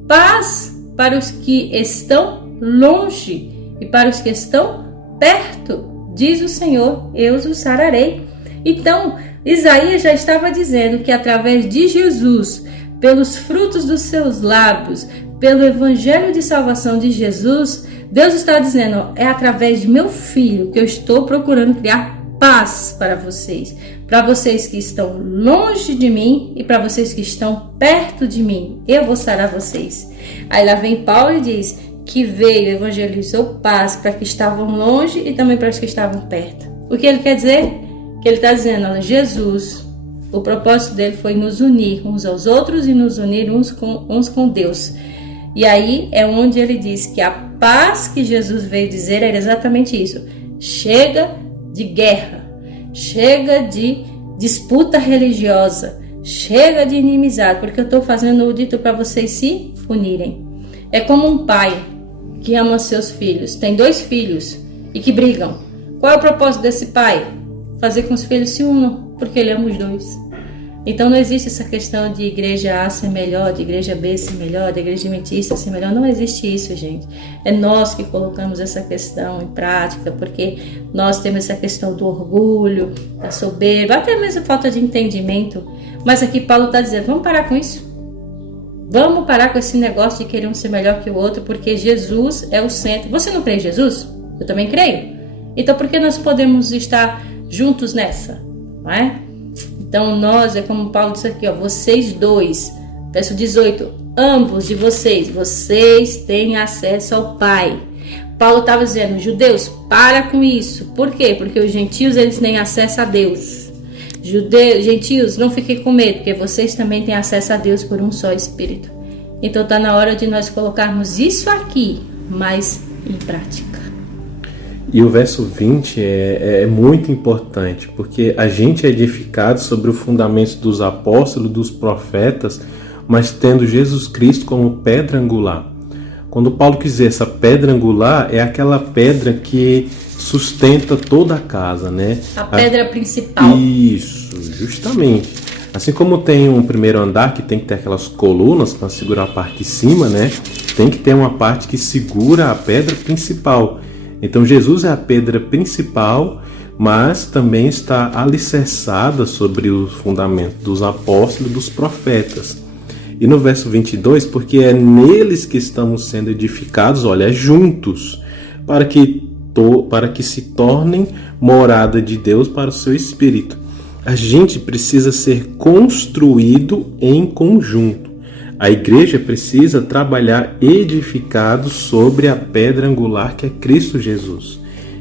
Paz para os que estão longe e para os que estão perto, diz o Senhor, eu os sararei. Então, Isaías já estava dizendo que através de Jesus, pelos frutos dos seus lábios, pelo evangelho de salvação de Jesus, Deus está dizendo, é através de meu filho que eu estou procurando criar paz para vocês que estão longe de mim e para vocês que estão perto de mim, eu vou sarar vocês. Aí lá vem Paulo e diz que veio, evangelizou paz para que estavam longe e também para os que estavam perto. O que ele quer dizer? Que ele está dizendo, olha, Jesus, o propósito dele foi nos unir uns aos outros e nos unir uns com Deus. E aí é onde ele diz que a paz que Jesus veio dizer era exatamente isso. Chega de guerra, chega de disputa religiosa, chega de inimizade, porque eu estou fazendo o dito para vocês se unirem. É como um pai que ama seus filhos, tem 2 filhos e que brigam. Qual é o propósito desse pai? Fazer com que os filhos se unam, porque ele ama os 2. Então não existe essa questão de igreja A ser melhor, de igreja B ser melhor, de igreja adventista ser melhor. Não existe isso, gente. É nós que colocamos essa questão em prática, porque nós temos essa questão do orgulho, da soberba, até mesmo a falta de entendimento. Mas aqui Paulo está dizendo, vamos parar com isso. Vamos parar com esse negócio de querer um ser melhor que o outro, porque Jesus é o centro. Você não crê em Jesus? Eu também creio. Então por que nós podemos estar juntos nessa? Não é? Então nós, é como Paulo disse aqui, ó, vocês 2, verso 18, ambos de vocês têm acesso ao Pai. Paulo estava dizendo, judeus, para com isso. Por quê? Porque os gentios, eles têm acesso a Deus. Gentios, não fiquem com medo, porque vocês também têm acesso a Deus por um só Espírito. Então está na hora de nós colocarmos isso aqui mais em prática. E o verso 20 é muito importante, porque a gente é edificado sobre o fundamento dos apóstolos, dos profetas, mas tendo Jesus Cristo como pedra angular. Quando Paulo quis dizer essa pedra angular, é aquela pedra que sustenta toda a casa, né? A pedra principal. Isso, justamente. Assim como tem um primeiro andar que tem que ter aquelas colunas para segurar a parte de cima, né? Tem que ter uma parte que segura a pedra principal. Então Jesus é a pedra principal, mas também está alicerçada sobre o fundamento dos apóstolos e dos profetas. E no verso 22, porque é neles que estamos sendo edificados, olha, juntos, para que se tornem morada de Deus para o seu Espírito. A gente precisa ser construído em conjunto. A igreja precisa trabalhar edificado sobre a pedra angular que é Cristo Jesus.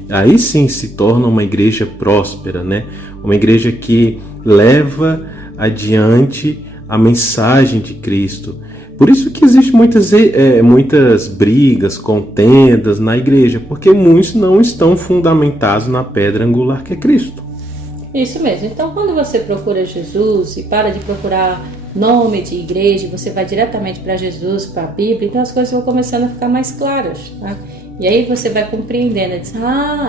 Aí sim se torna uma igreja próspera, né? Uma igreja que leva adiante a mensagem de Cristo. Por isso que existem muitas brigas, contendas na igreja, porque muitos não estão fundamentados na pedra angular que é Cristo. Isso mesmo. Então, quando você procura Jesus e para de procurar nome de igreja, você vai diretamente para Jesus, para a Bíblia, então as coisas vão começando a ficar mais claras, tá? E aí você vai compreendendo, diz,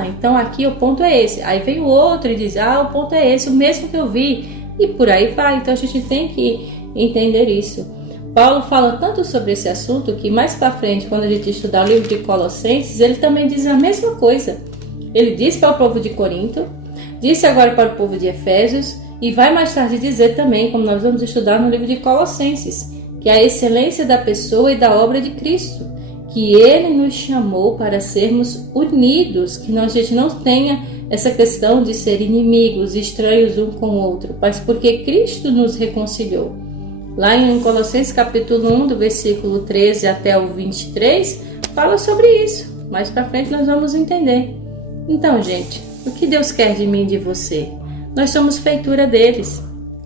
então aqui o ponto é esse. Aí vem o outro e diz, o ponto é esse, o mesmo que eu vi. E por aí vai. Então a gente tem que entender isso. Paulo fala tanto sobre esse assunto que mais para frente, quando a gente estudar o livro de Colossenses, ele também diz a mesma coisa. Ele diz para o povo de Corinto, disse agora para o povo de Efésios e vai mais tarde dizer também, como nós vamos estudar no livro de Colossenses, que a excelência da pessoa e da obra de Cristo, que Ele nos chamou para sermos unidos, que a gente não tenha essa questão de ser inimigos, estranhos um com o outro, mas porque Cristo nos reconciliou. Lá em Colossenses capítulo 1, do versículo 13 até o 23, fala sobre isso. Mais para frente nós vamos entender. Então, gente, o que Deus quer de mim e de você? Nós somos feitura deles.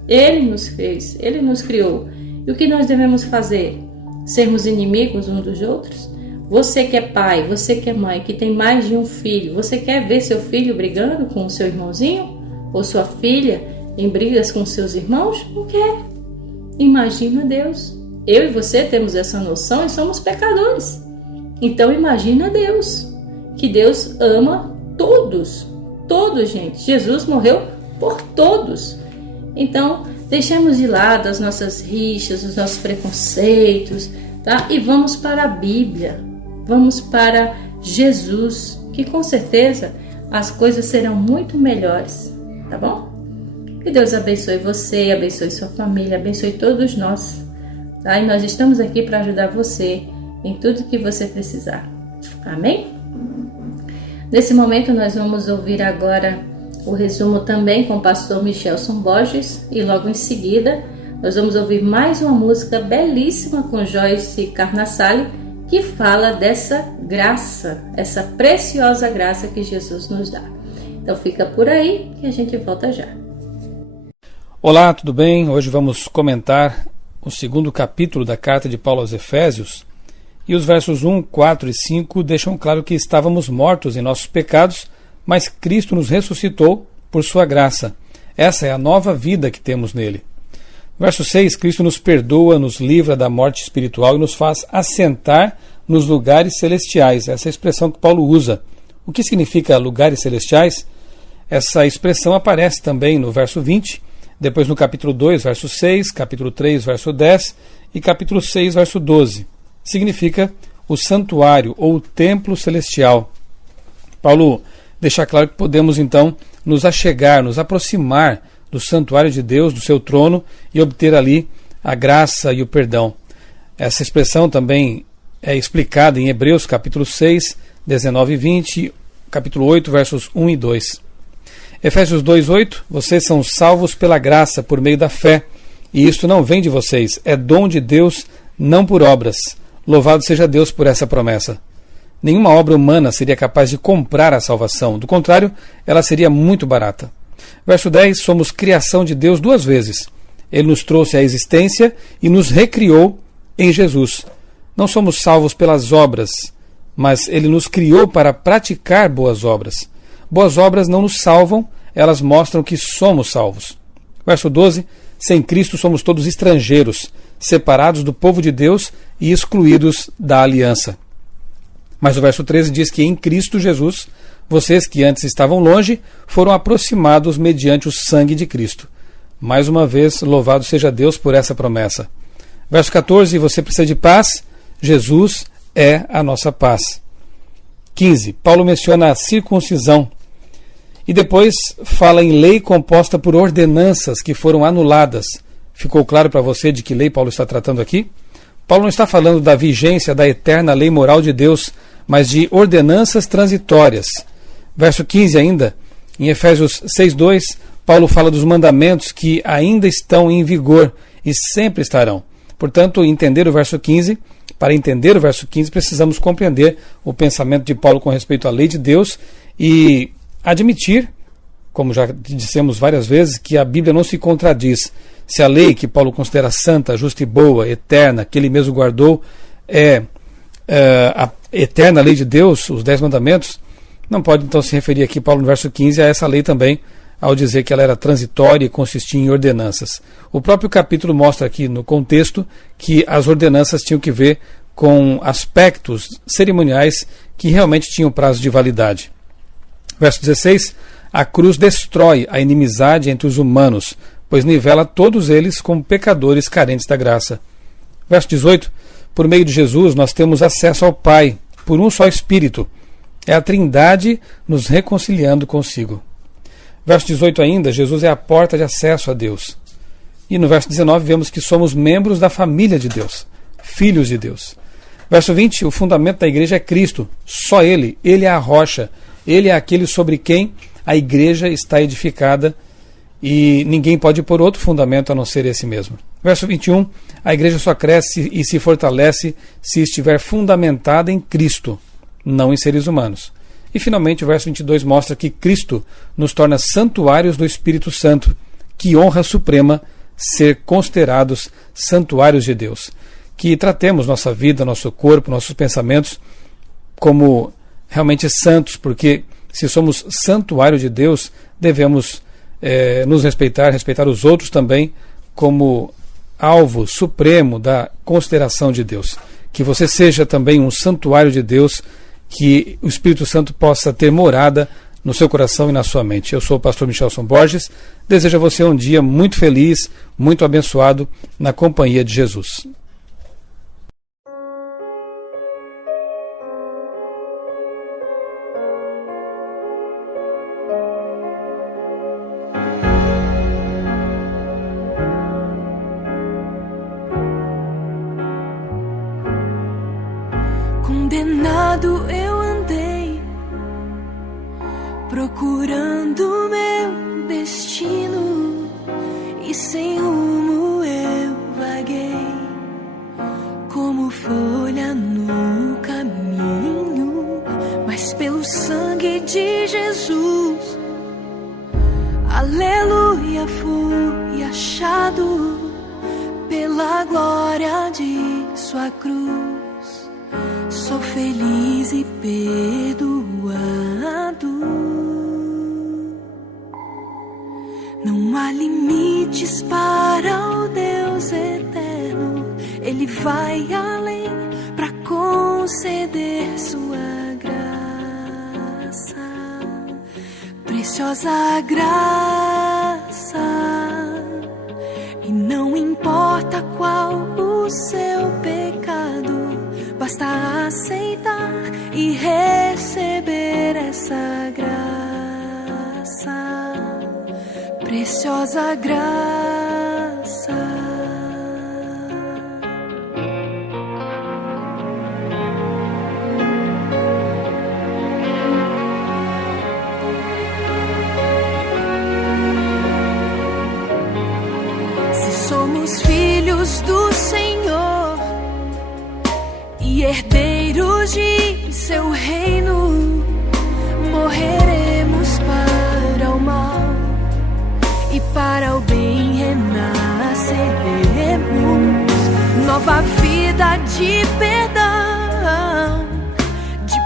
Ele nos fez, Ele nos criou. E o que nós devemos fazer? Sermos inimigos uns dos outros? Você que é pai, você que é mãe, que tem mais de um filho, você quer ver seu filho brigando com o seu irmãozinho? Ou sua filha em brigas com seus irmãos? Não quer. Imagina Deus. Eu e você temos essa noção e somos pecadores. Então imagina Deus, que Deus ama todos, gente. Jesus morreu por todos. Então, deixemos de lado as nossas rixas, os nossos preconceitos, tá? E vamos para a Bíblia, vamos para Jesus, que com certeza as coisas serão muito melhores, tá bom? Que Deus abençoe você, abençoe sua família, abençoe todos nós, tá? E nós estamos aqui para ajudar você em tudo que você precisar. Amém? Nesse momento nós vamos ouvir agora o resumo também com o pastor Michelson Borges e logo em seguida nós vamos ouvir mais uma música belíssima com Joyce Carnassali que fala dessa graça, essa preciosa graça que Jesus nos dá. Então fica por aí que a gente volta já. Olá, tudo bem? Hoje vamos comentar o segundo capítulo da carta de Paulo aos Efésios e os versos 1, 4 e 5 deixam claro que estávamos mortos em nossos pecados, mas Cristo nos ressuscitou por sua graça. Essa é a nova vida que temos nele. Verso 6, Cristo nos perdoa, nos livra da morte espiritual e nos faz assentar nos lugares celestiais. Essa é a expressão que Paulo usa. O que significa lugares celestiais? Essa expressão aparece também no verso 20, depois no capítulo 2, verso 6, capítulo 3, verso 10 e capítulo 6, verso 12. Significa o santuário ou o templo celestial. Paulo deixa claro que podemos então nos achegar, nos aproximar do santuário de Deus, do seu trono, e obter ali a graça e o perdão. Essa expressão também é explicada em Hebreus capítulo 6, 19 e 20, capítulo 8, versos 1 e 2. Efésios 2:8, vocês são salvos pela graça, por meio da fé, e isto não vem de vocês, é dom de Deus, não por obras. Louvado seja Deus por essa promessa. Nenhuma obra humana seria capaz de comprar a salvação, do contrário, ela seria muito barata. Verso 10, somos criação de Deus duas vezes. Ele nos trouxe à existência e nos recriou em Jesus. Não somos salvos pelas obras, mas Ele nos criou para praticar boas obras. Boas obras não nos salvam, elas mostram que somos salvos. Verso 12, sem Cristo somos todos estrangeiros, separados do povo de Deus e excluídos da aliança. Mas o verso 13 diz que em Cristo Jesus, vocês que antes estavam longe, foram aproximados mediante o sangue de Cristo. Mais uma vez, louvado seja Deus por essa promessa. Verso 14, você precisa de paz? Jesus é a nossa paz. 15, Paulo menciona a circuncisão. E depois fala em lei composta por ordenanças que foram anuladas. Ficou claro para você de que lei Paulo está tratando aqui? Paulo não está falando da vigência da eterna lei moral de Deus, mas de ordenanças transitórias. Verso 15 ainda, em Efésios 6:2, Paulo fala dos mandamentos que ainda estão em vigor e sempre estarão. Portanto, para entender o verso 15, precisamos compreender o pensamento de Paulo com respeito à lei de Deus e admitir, como já dissemos várias vezes, que a Bíblia não se contradiz. Se a lei que Paulo considera santa, justa e boa, eterna, que ele mesmo guardou, é a eterna lei de Deus, os 10 mandamentos, não pode então se referir aqui, Paulo, no verso 15, a essa lei também, ao dizer que ela era transitória e consistia em ordenanças. O próprio capítulo mostra aqui no contexto que as ordenanças tinham que ver com aspectos cerimoniais que realmente tinham prazo de validade. Verso 16, a cruz destrói a inimizade entre os humanos, pois nivela todos eles como pecadores carentes da graça. Verso 18, por meio de Jesus nós temos acesso ao Pai, por um só Espírito. É a Trindade nos reconciliando consigo. Verso 18 ainda, Jesus é a porta de acesso a Deus. E no verso 19 vemos que somos membros da família de Deus, filhos de Deus. Verso 20, o fundamento da igreja é Cristo, só Ele é a rocha, Ele é aquele sobre quem a igreja está edificada e ninguém pode pôr outro fundamento a não ser esse mesmo. Verso 21, a igreja só cresce e se fortalece se estiver fundamentada em Cristo, não em seres humanos. E finalmente o verso 22 mostra que Cristo nos torna santuários do Espírito Santo. Que honra suprema ser considerados santuários de Deus. Que tratemos nossa vida, nosso corpo, nossos pensamentos como realmente santos, porque se somos santuário de Deus, devemos nos respeitar os outros também como alvo supremo da consideração de Deus. Que você seja também um santuário de Deus, que o Espírito Santo possa ter morada no seu coração e na sua mente. Eu sou o pastor Michelson Borges, desejo a você um dia muito feliz, muito abençoado na companhia de Jesus. Condenado eu andei, procurando meu destino, e sem rumo eu vaguei, como folha no caminho. Mas pelo sangue de Jesus, aleluia, fui achado pela glória de sua cruz. Sou feliz e perdoado. Não há limites para o Deus eterno. Ele vai além para conceder sua graça. Preciosa graça. E não importa qual o seu pecado, basta aceitar e receber essa graça, preciosa graça. Se somos filhos do Senhor e herdeiros de seu reino, morreremos para o mal e para o bem renasceremos. Nova vida de perdão, de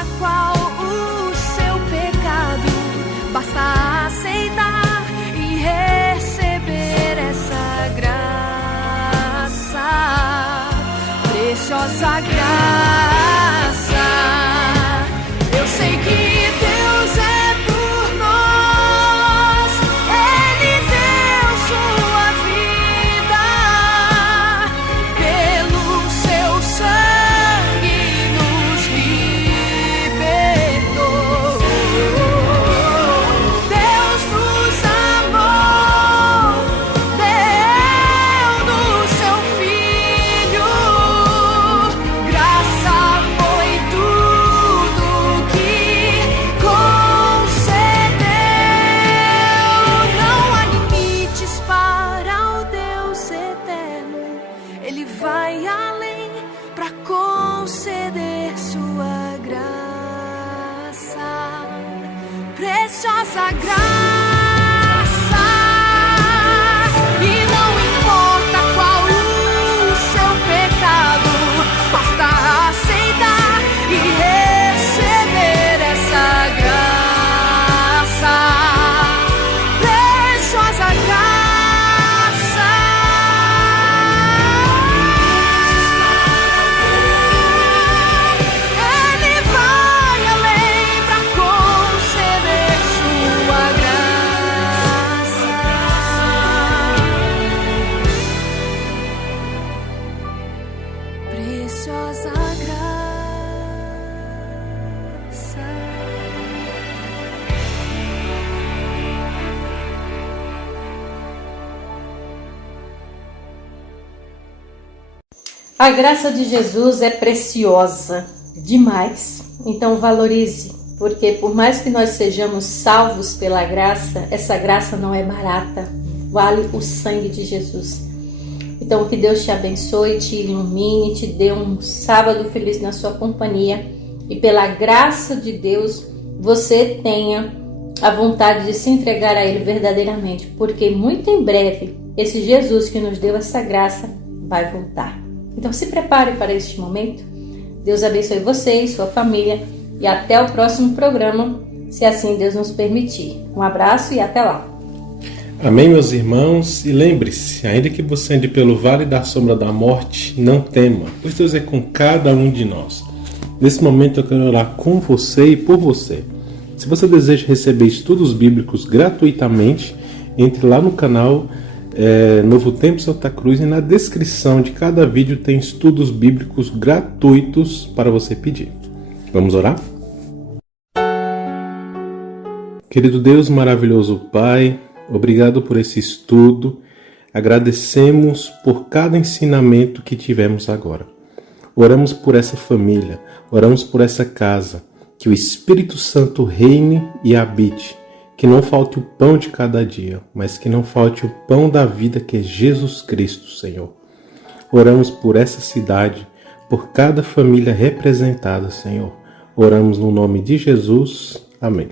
importa qual o seu pecado, basta aceitar e receber essa graça, preciosa graça. Eu sei que Deus é por nós, Ele deu sua vida, pelo seu sangue nos libertou. Deus nos amou, deu do seu Filho, graça foi tudo que concedeu. Não há limites para o Deus eterno, Ele vai além para conceder sua graça, preciosa graça. E não importa qual o seu pecado, basta aceitar e receber essa graça, preciosa graça. Ele vai além para conceder sua graça, preciosa graça. A graça de Jesus é preciosa demais, então valorize, porque por mais que nós sejamos salvos pela graça, essa graça não é barata, vale o sangue de Jesus. Então que Deus te abençoe, te ilumine, te dê um sábado feliz na sua companhia e pela graça de Deus você tenha a vontade de se entregar a Ele verdadeiramente, porque muito em breve esse Jesus que nos deu essa graça vai voltar. Então se prepare para este momento. Deus abençoe você e sua família e até o próximo programa, se assim Deus nos permitir. Um abraço e até lá. Amém, meus irmãos, e lembre-se, ainda que você ande pelo vale da sombra da morte, não tema, pois Deus é com cada um de nós. Nesse momento eu quero orar com você e por você. Se você deseja receber estudos bíblicos gratuitamente, entre lá no canal Novo Tempo Santa Cruz e na descrição de cada vídeo tem estudos bíblicos gratuitos para você pedir. Vamos orar? Querido Deus, maravilhoso Pai, obrigado por esse estudo. Agradecemos por cada ensinamento que tivemos agora. Oramos por essa família, oramos por essa casa, que o Espírito Santo reine e habite. Que não falte o pão de cada dia, mas que não falte o pão da vida que é Jesus Cristo, Senhor. Oramos por essa cidade, por cada família representada, Senhor. Oramos no nome de Jesus. Amém.